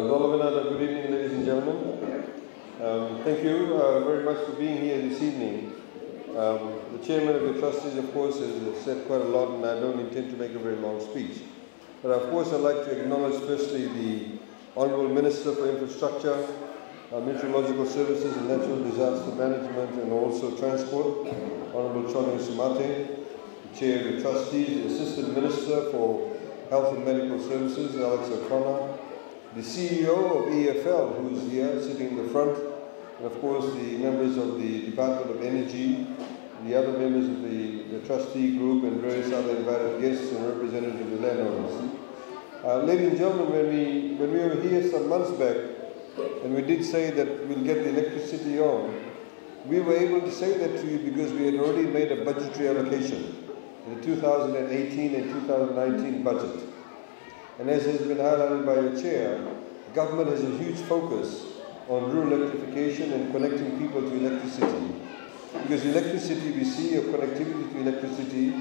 Good evening, ladies and gentlemen. Thank you very much for being here this evening. The chairman of the trustees, of course, has said quite a lot, and I don't intend to make a very long speech. But of course, I'd like to acknowledge firstly the Honourable Minister for Infrastructure, Meteorological Services and Natural Disaster Management, and also Transport, Honourable Choni Sumate, the Chair of the Trustees, the Assistant Minister for Health and Medical Services, Alex O'Connor, the CEO of EFL, who's here sitting in the front, and of course the members of the Department of Energy, the other members of the trustee group, and various other invited guests and representatives of the landowners. Ladies and gentlemen, when we were here some months back, and we did say that we'll get the electricity on, we were able to say that to you because we had already made a budgetary allocation in the 2018 and 2019 budget. And as has been highlighted by your chair, the government has a huge focus on rural electrification and connecting people to electricity. Because electricity, we see, or connectivity to electricity,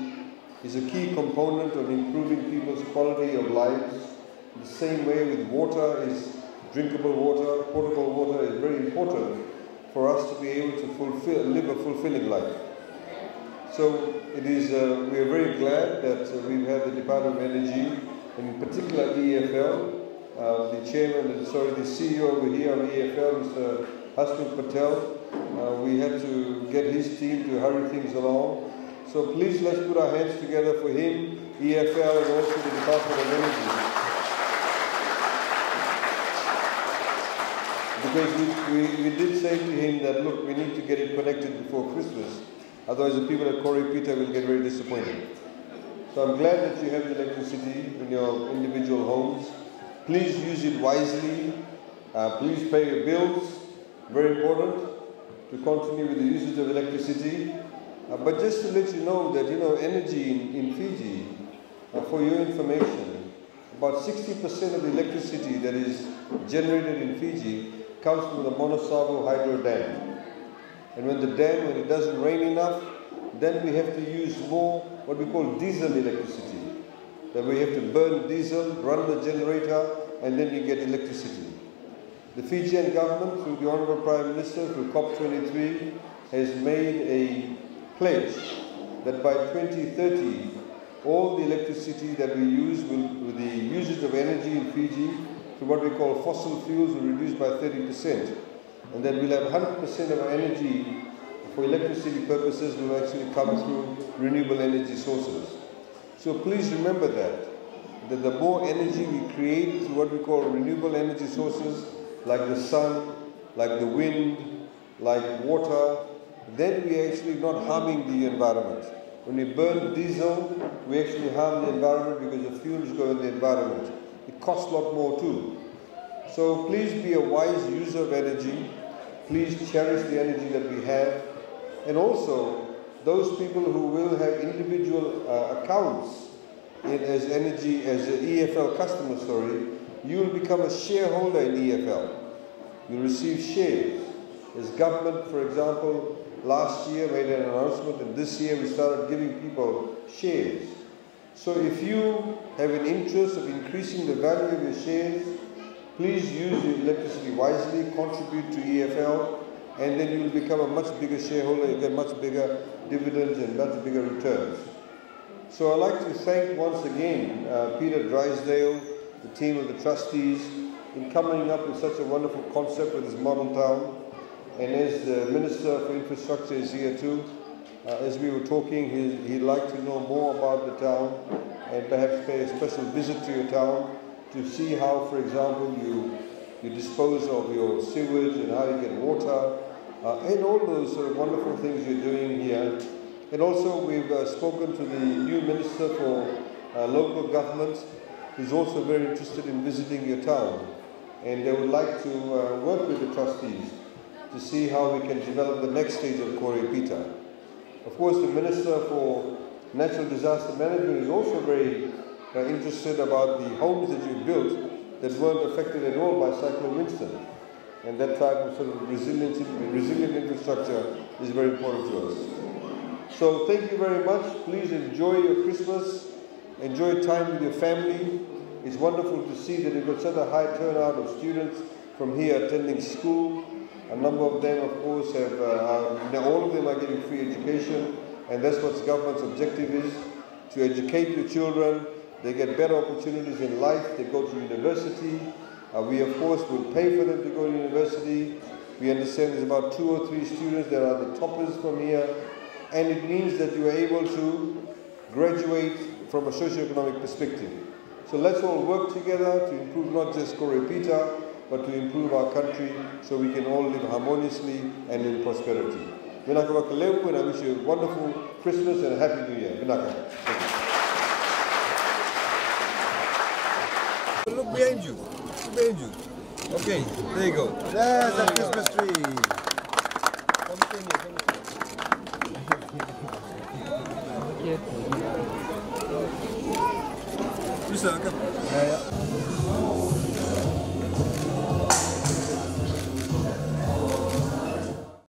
is a key component of improving people's quality of lives. In the same way with water is drinkable water, potable water is very important for us to be able to live a fulfilling life. So it is, we are very glad that we've had the Department of Energy, and in particular EFL, the chairman, the CEO over here of EFL, Mr. Hasmukh Patel, we had to get his team to hurry things along. So please let's put our hands together for him, EFL, and also the Department of Energy. Because we did say to him that, look, we need to get it connected before Christmas, otherwise the people at Koroipita will get very disappointed. So I'm glad that you have electricity in your individual homes. Please use it wisely. Please pay your bills. Very important to continue with the usage of electricity. But just to let you know that, energy in Fiji, for your information, about 60% of the electricity that is generated in Fiji comes from the Monosavo hydro dam. And when it doesn't rain enough, then we have to use more what we call diesel electricity. That we have to burn diesel, run the generator, and then you get electricity. The Fijian government, through the Honourable Prime Minister, through COP23, has made a pledge that by 2030, all the electricity that we use with the usage of energy in Fiji through what we call fossil fuels will reduce by 30%. And that we'll have 100% of our energy for electricity purposes will actually come through renewable energy sources. So please remember that the more energy we create through what we call renewable energy sources, like the sun, like the wind, like water, then we're actually not harming the environment. When we burn diesel, we actually harm the environment because the fuels go in the environment. It costs a lot more too. So please be a wise user of energy. Please cherish the energy that we have. And also, those people who will have individual accounts as EFL customers, you will become a shareholder in EFL. You receive shares. As government, for example, last year made an announcement, and this year we started giving people shares. So if you have an interest of increasing the value of your shares, please use your electricity wisely, contribute to EFL, and then you will become a much bigger shareholder, you get much bigger dividends and much bigger returns. So I'd like to thank once again Peter Drysdale, the team of the trustees, in coming up with such a wonderful concept with this model town. And as the Minister for Infrastructure is here too, as we were talking, he'd like to know more about the town and perhaps pay a special visit to your town to see how, for example, you dispose of your sewage and how you get water, and all those sort of wonderful things you're doing here. And also we've spoken to the new Minister for Local Governments, who's also very interested in visiting your town. And they would like to work with the trustees to see how we can develop the next stage of Koroipita. Of course, the Minister for Natural Disaster Management is also very interested about the homes that you built that weren't affected at all by Cyclone Winston. And that type of sort of resilient infrastructure is very important to us. So thank you very much. Please enjoy your Christmas. Enjoy time with your family. it's wonderful to see that we've got such a high turnout of students from here attending school. A number of them, of course, all of them are getting free education, and that's what the government's objective is, to educate your children. They get better opportunities in life. They go to university. We, of course, will pay for them to go to university. We understand there's about 2 or 3 students that are the toppers from here, and it means that you are able to graduate from a socio-economic perspective. So let's all work together to improve not just Koroipita, but to improve our country so we can all live harmoniously and in prosperity. Vinaka wakaleu, and I wish you a wonderful Christmas and a Happy New Year. Vinaka. Look behind you. Look behind you. Okay, there you go. There's a Christmas tree. Come